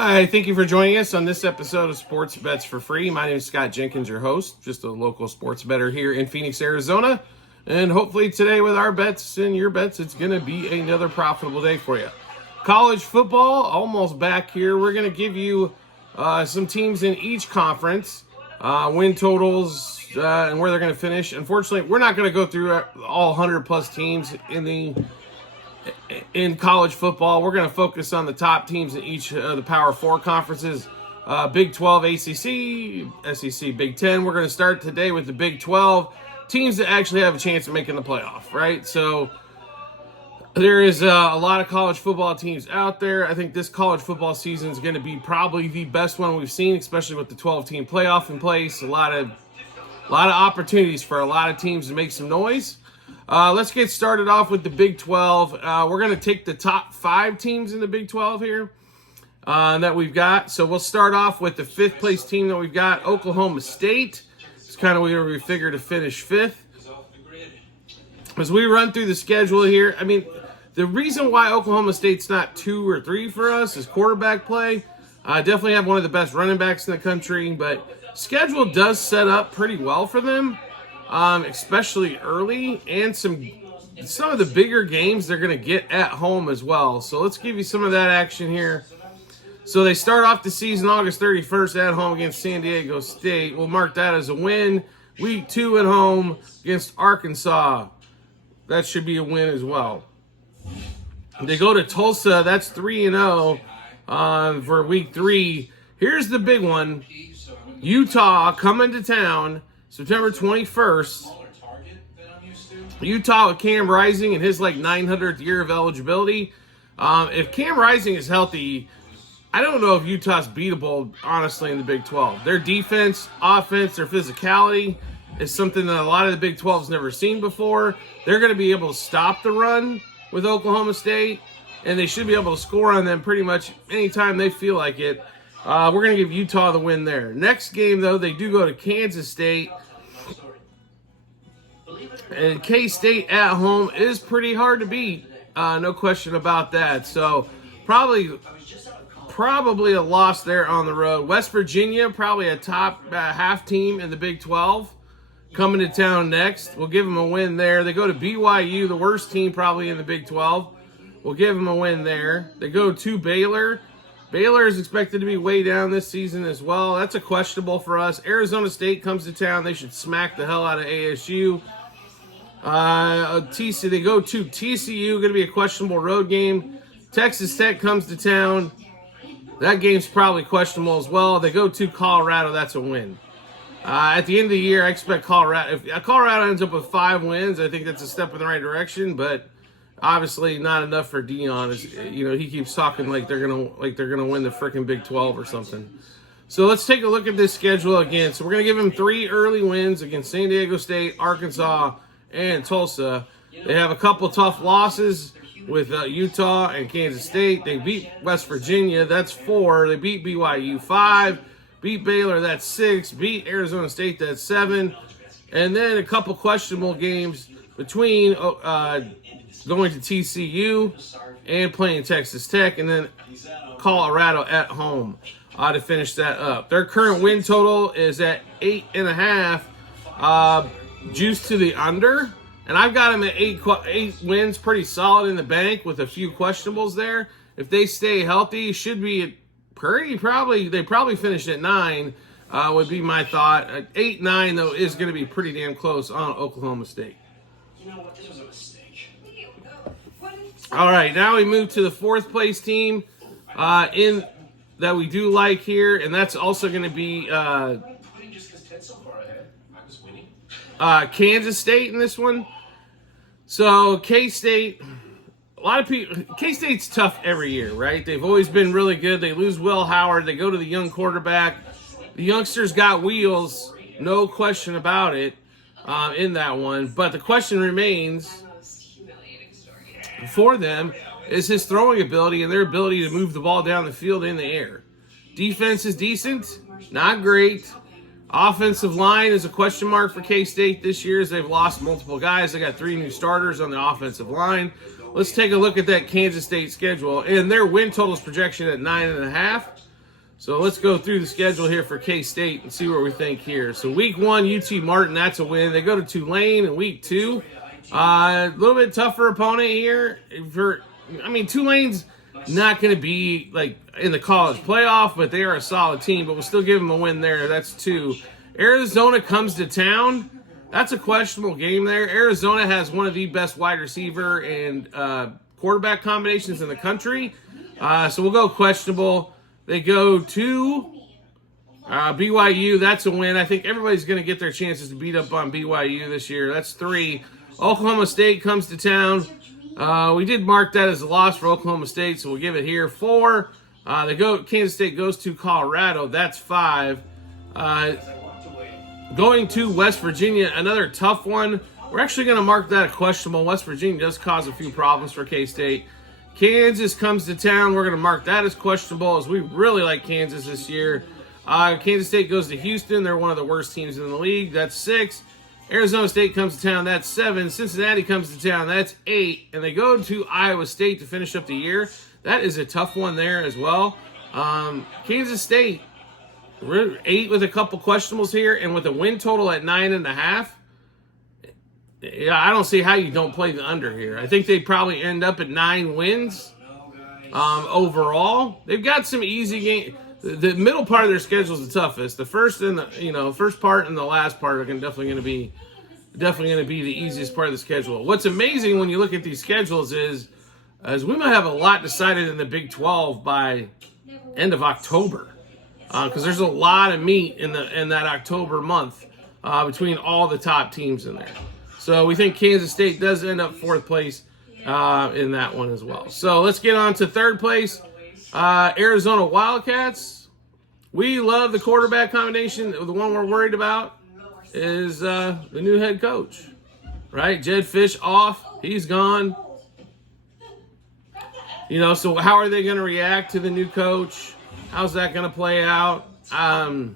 Hi, thank you for joining us on this episode of Sports Bets for Free. My name is Scott Jenkins, your host, just a local sports bettor here in Phoenix, Arizona. And hopefully today with our bets and your bets, it's going to be another profitable day for you. College football, almost back here. We're going to give you some teams in each conference, win totals, and where they're going to finish. Unfortunately, we're not going to go through all 100-plus teams in college football. We're going to focus on the top teams in each of the Power 4 conferences. Big 12, ACC, SEC, Big 10. We're going to start today with the Big 12 teams that actually have a chance of making the playoff, right? So there is a lot of college football teams out there. I think this college football season is going to be probably the best one we've seen, especially with the 12-team playoff in place. A lot of opportunities for a lot of teams to make some noise. Let's get started off with the Big 12. We're going to take the top 5 teams in the Big 12 here that we've got. So we'll start off with the 5th place team that we've got, Oklahoma State. It's kind of where we figure to finish 5th. As we run through the schedule here, I mean, the reason why Oklahoma State's not 2 or 3 for us is quarterback play. Definitely have one of the best running backs in the country, but schedule does set up pretty well for them. Especially early, and some of the bigger games they're going to get at home as well. So let's give you some of that action here. So they start off the season August 31st at home against San Diego State. We'll mark that as a win. Week 2 at home against Arkansas. That should be a win as well. They go to Tulsa. That's 3-0 for week 3. Here's the big one. Utah coming to town September 21st. Utah with Cam Rising in his 900th year of eligibility. If Cam Rising is healthy, I don't know if Utah's beatable, honestly, in the Big 12. Their defense, offense, their physicality is something that a lot of the Big 12's never seen before. They're going to be able to stop the run with Oklahoma State, and they should be able to score on them pretty much anytime they feel like it. We're going to give Utah the win there. Next game, though, they do go to Kansas State. And K-State at home is pretty hard to beat. No question about that. So probably a loss there on the road. West Virginia, probably a top half team in the Big 12. Coming to town next. We'll give them a win there. They go to BYU, the worst team probably in the Big 12. We'll give them a win there. They go to Baylor. Baylor is expected to be way down this season as well. That's a questionable for us. Arizona State comes to town. They should smack the hell out of ASU. They go to TCU, going to be a questionable road game. Texas Tech comes to town. That game's probably questionable as well. They go to Colorado. That's a win. At the end of the year, I expect Colorado. If Colorado ends up with 5 wins, I think that's a step in the right direction, but obviously not enough for Dion. He keeps talking like they're gonna win the freaking Big 12 or something. So let's take a look at this schedule again. So we're gonna give them 3 early wins against San Diego State, Arkansas, and Tulsa. They have a couple tough losses with Utah and Kansas State. They beat West Virginia. That's 4. They beat BYU 5. Beat Baylor. That's 6. Beat Arizona State. That's 7. And then a couple questionable games between going to TCU and playing Texas Tech, and then Colorado at home to finish that up. Their current win total is at 8.5. Juice to the under, and I've got them at 8 wins, pretty solid in the bank with a few questionables there. If they stay healthy, should be they probably finished at 9, would be my thought. 8-9 though is going to be pretty damn close on Oklahoma State. You know what? This was a mistake. All right, now we move to the 4th place team in that we do like here, and that's also going to be Kansas State in this one. So K-State, a lot of people, K-State's tough every year, right? They've always been really good. They lose Will Howard. They go to the young quarterback. The youngsters got wheels, no question about it, in that one. But the question remains for them is his throwing ability and their ability to move the ball down the field in the air. Defense is decent, not great. Offensive line is a question mark for K-State this year as they've lost multiple guys. They got 3 new starters on the offensive line. Let's take a look at that Kansas State schedule. And their win totals projection at 9.5. So let's go through the schedule here for K-State and see what we think here. So week 1, UT Martin, that's a win. They go to Tulane in week 2. A little bit tougher opponent here. Tulane's not going to be like in the college playoff, but they are a solid team. But we'll still give them a win there. That's 2. Arizona comes to town. That's a questionable game there. Arizona has one of the best wide receiver and quarterback combinations in the country. So we'll go questionable. They go to BYU. That's a win. I think everybody's going to get their chances to beat up on BYU this year. That's 3. Oklahoma State comes to town. We did mark that as a loss for Oklahoma State, so we'll give it here 4. Kansas State goes to Colorado. That's 5. Going to West Virginia, another tough one. We're actually going to mark that a questionable. West Virginia does cause a few problems for K-State. Kansas comes to town. We're going to mark that as questionable, as we really like Kansas this year. Kansas State goes to Houston. They're one of the worst teams in the league. That's 6. Arizona State comes to town. That's 7. Cincinnati comes to town. That's 8. And they go to Iowa State to finish up the year. That is a tough one there as well. Kansas State, 8 with a couple questionables here, and with a win total at 9.5. Yeah, I don't see how you don't play the under here. I think they probably end up at 9 wins overall. They've got some easy games. The middle part of their schedule is the toughest. The first part and the last part are definitely going to be the easiest part of the schedule. What's amazing when you look at these schedules is we might have a lot decided in the Big 12 by end of October, because there's a lot of meat in that October month between all the top teams in there. So we think Kansas State does end up 4th place in that one as well. So let's get on to 3rd place. Arizona Wildcats. We love the quarterback combination. The one we're worried about is the new head coach, right? Jedd Fisch off. He's gone. So how are they going to react to the new coach? How's that going to play out? I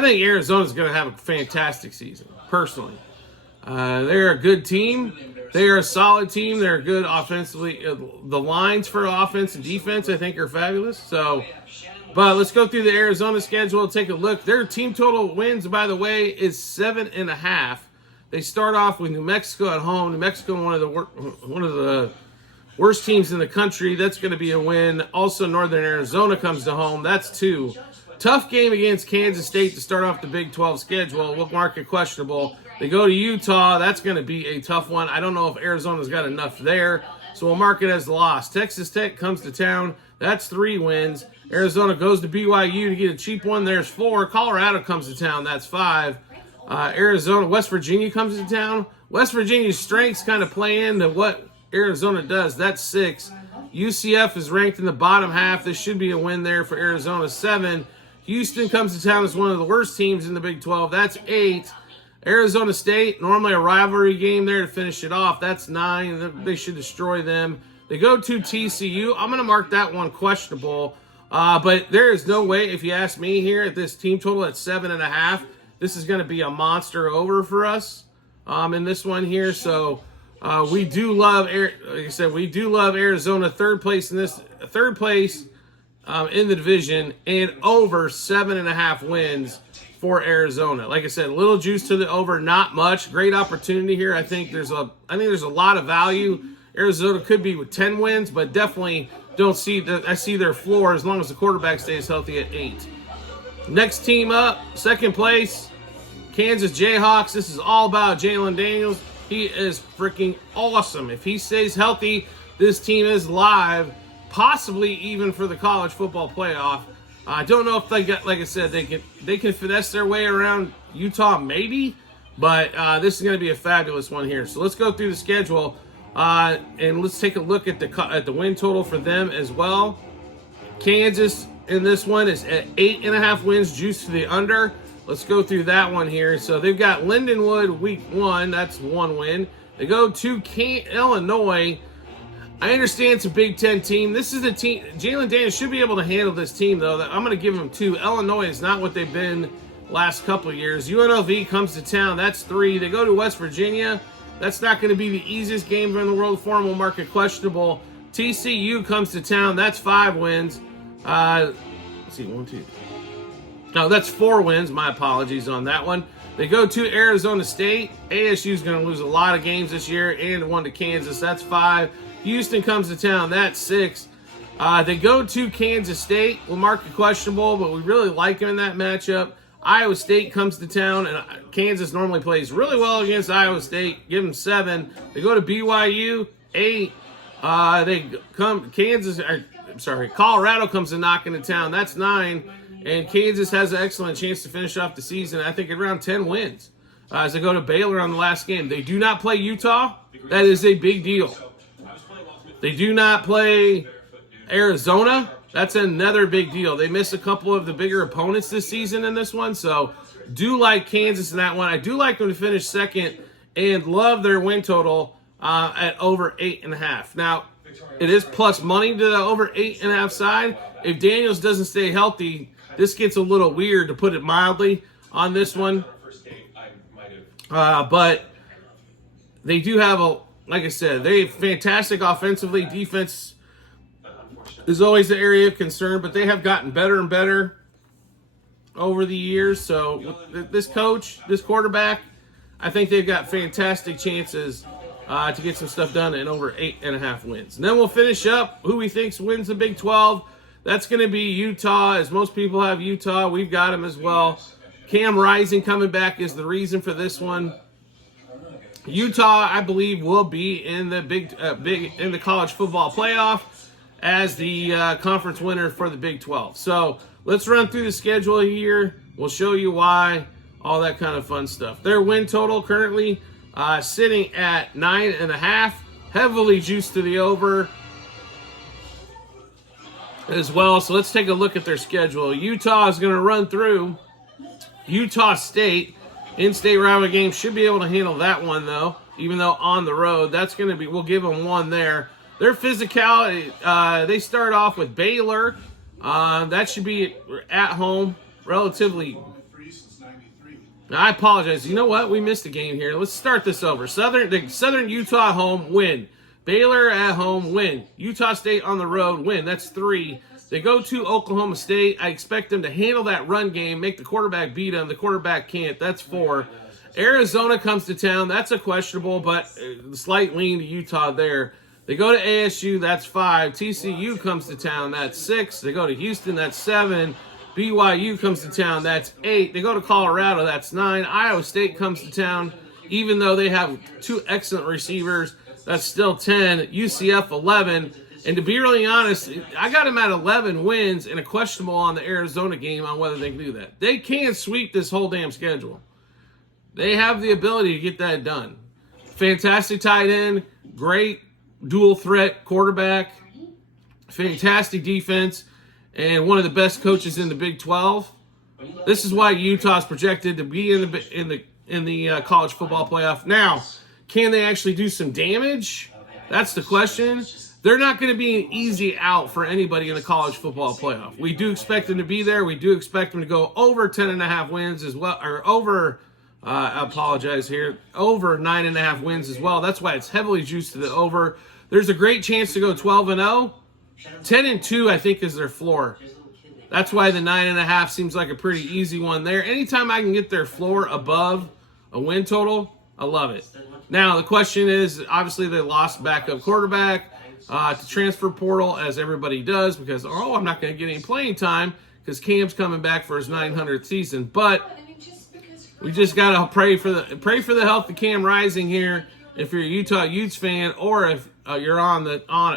think Arizona's going to have a fantastic season, personally. They're a good team. They are a solid team. They're good offensively. The lines for offense and defense, I think, are fabulous. But let's go through the Arizona schedule and take a look. Their team total wins, by the way, is 7.5. They start off with New Mexico at home. New Mexico, one of the worst teams in the country. That's going to be a win. Also, Northern Arizona comes to home. That's 2. Tough game against Kansas State to start off the Big 12 schedule. We'll mark it questionable. They go to Utah. That's going to be a tough one. I don't know if Arizona's got enough there, so we'll mark it as a loss. Texas Tech comes to town. That's 3 wins. Arizona goes to BYU to get a cheap one. There's 4. Colorado comes to town. That's 5. West Virginia comes to town. West Virginia's strengths kind of play into what Arizona does. That's 6. UCF is ranked in the bottom half. This should be a win there for Arizona. 7. Houston comes to town as one of the worst teams in the Big 12. That's 8. Arizona State, normally a rivalry game there to finish it off. That's 9. They should destroy them. They go to TCU. I'm going to mark that one questionable. But there is no way, if you ask me here, at this team total at 7.5, this is going to be a monster over for us in this one here. So we do love, like I said, we do love Arizona. 3rd place in the division, and over 7.5 wins for Arizona. Like I said, a little juice to the over, not much. Great opportunity here. I think there's a lot of value. Arizona could be with 10 wins, but definitely I see their floor as long as the quarterback stays healthy at 8. Next team up, 2nd place, Kansas Jayhawks. This is all about Jalon Daniels. He is freaking awesome. If he stays healthy, this team is live, possibly even for the college football playoff. I don't know if they got, like I said, they can finesse their way around Utah, maybe, but this is going to be a fabulous one here. So let's go through the schedule and let's take a look at the win total for them as well. Kansas in this one is at 8.5 wins, juice to the under. Let's go through that one here. So they've got Lindenwood week 1. That's 1 win. They go to Illinois. I understand it's a Big Ten team. This is a team. Jalon Daniels should be able to handle this team, though. I'm going to give them 2. Illinois is not what they've been last couple of years. UNLV comes to town. That's 3. They go to West Virginia. That's not going to be the easiest game in the world for them. We'll mark it questionable. TCU comes to town. That's 5 wins. Let's see, 1, 2. No, that's 4 wins. My apologies on that one. They go to Arizona State. ASU is going to lose a lot of games this year, and 1 to Kansas. That's 5. Houston comes to town. That's 6. They go to Kansas State. We'll mark it questionable, but we really like him in that matchup. Iowa State comes to town, and Kansas normally plays really well against Iowa State. Give them 7. They go to BYU, 8. Colorado comes to knocking to town. That's 9. And Kansas has an excellent chance to finish off the season, I think, at around 10 wins. As they go to Baylor on the last game. They do not play Utah. That is a big deal. They do not play Arizona. That's another big deal. They missed a couple of the bigger opponents this season in this one, so do like Kansas in that one. I do like them to finish second and love their win total at over 8.5. Now, it is plus money to the over 8.5 side. If Daniels doesn't stay healthy, this gets a little weird, to put it mildly, on this one. But they do have like I said, they're fantastic offensively. Defense is always the area of concern, but they have gotten better and better over the years. So this coach, this quarterback, I think they've got fantastic chances to get some stuff done in over 8.5 wins. And then we'll finish up who we think wins the Big 12. That's going to be Utah. As most people have Utah, we've got them as well. Cam Rising coming back is the reason for this one. Utah, I believe, will be in the in the college football playoff as the conference winner for the Big 12. So let's run through the schedule here. We'll show you why, all that kind of fun stuff. Their win total currently sitting at 9.5, heavily juiced to the over as well. So let's take a look at their schedule. Utah is going to run through Utah State. In-state rivalry game, should be able to handle that one, though, even though on the road. That's going to be, we'll give them 1 there. Their physicality, they start off with Baylor. That should be at home, relatively. Now, I apologize. You know what? We missed a game here. Let's start this over. Southern Utah home, win. Baylor at home, win. Utah State on the road, win. That's 3. They go to Oklahoma State. I expect them to handle that run game, make the quarterback beat them. The quarterback can't. That's 4. Arizona comes to town. That's a questionable, but slight lean to Utah there. They go to ASU. That's 5. TCU comes to town. That's 6. They go to Houston. That's 7. BYU comes to town. That's 8. They go to Colorado. That's 9. Iowa State comes to town. Even though they have 2 excellent receivers, that's still 10. UCF 11. And to be really honest, I got them at 11 wins and a questionable on the Arizona game on whether they can do that. They can sweep this whole damn schedule. They have the ability to get that done. Fantastic tight end, great dual threat quarterback, fantastic defense, and one of the best coaches in the Big 12. This is why Utah's projected to be in the college football playoff. Now, can they actually do some damage? That's the question. They're not going to be an easy out for anybody in the college football playoff. We do expect them to be there. We do expect them to go over 10.5 wins as well, or over, I apologize here, over 9.5 wins as well. That's why it's heavily juiced to the over. There's a great chance to go 12-0. 10-2, I think, is their floor. That's why the 9.5 seems like a pretty easy one there. Anytime I can get their floor above a win total, I love it. Now, the question is, obviously, they lost backup quarterback to transfer portal, as everybody does, because, I'm not going to get any playing time because Cam's coming back for his 900th season. But we just got to pray for the health of Cam Rising here if you're a Utah Utes fan, or if you're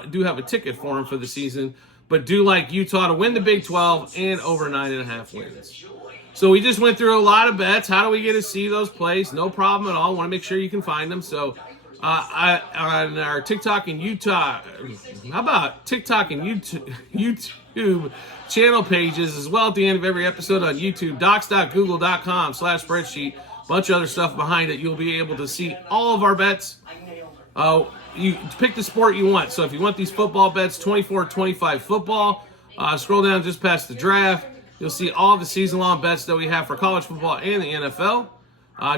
do have a ticket for him for the season. But do like Utah to win the Big 12 and over 9.5 wins. So we just went through a lot of bets. How do we get to see those plays? No problem at all. Want to make sure you can find them. So on our TikTok and Utah, how about TikTok and YouTube channel pages as well at the end of every episode on YouTube, docs.google.com/spreadsheet, bunch of other stuff behind it. You'll be able to see all of our bets. You pick the sport you want. So if you want these football bets, 24-25 football, scroll down just past the draft. You'll see all the season-long bets that we have for college football and the NFL.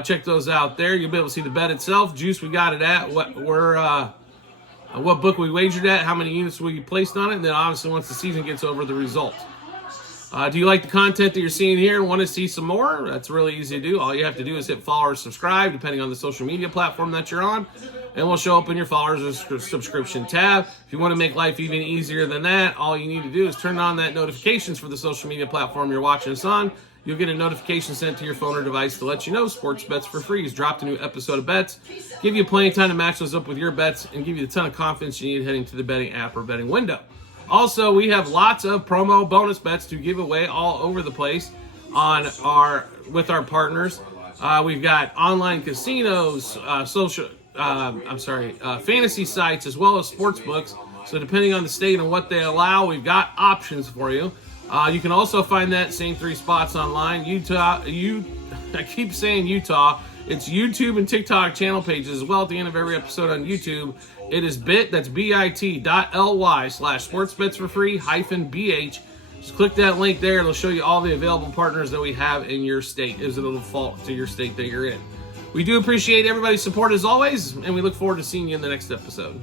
Check those out there. You'll be able to see the bet itself. Juice, we got it at. What book we wagered at, how many units we placed on it, and then obviously once the season gets over, the result. Do you like the content that you're seeing here and want to see some more? That's really easy to do. All you have to do is hit follow or subscribe, depending on the social media platform that you're on, and we'll show up in your followers or subscription tab. If you want to make life even easier than that, all you need to do is turn on that notifications for the social media platform you're watching us on. You'll get a notification sent to your phone or device to let you know Sports Bets for Free has dropped a new episode of bets. Give you plenty of time to match those up with your bets and give you the ton of confidence you need heading to the betting app or betting window. Also, we have lots of promo bonus bets to give away all over the place with our partners. We've got online casinos, fantasy sites, as well as sports books. So depending on the state and what they allow, we've got options for you. You can also find that same 3 spots online. I keep saying Utah. It's YouTube and TikTok channel pages as well at the end of every episode on YouTube. It is bit.ly/sportsbetsforfree-bh. Just click that link there. It'll show you all the available partners that we have in your state, as it'll default to your state that you're in. We do appreciate everybody's support as always, and we look forward to seeing you in the next episode.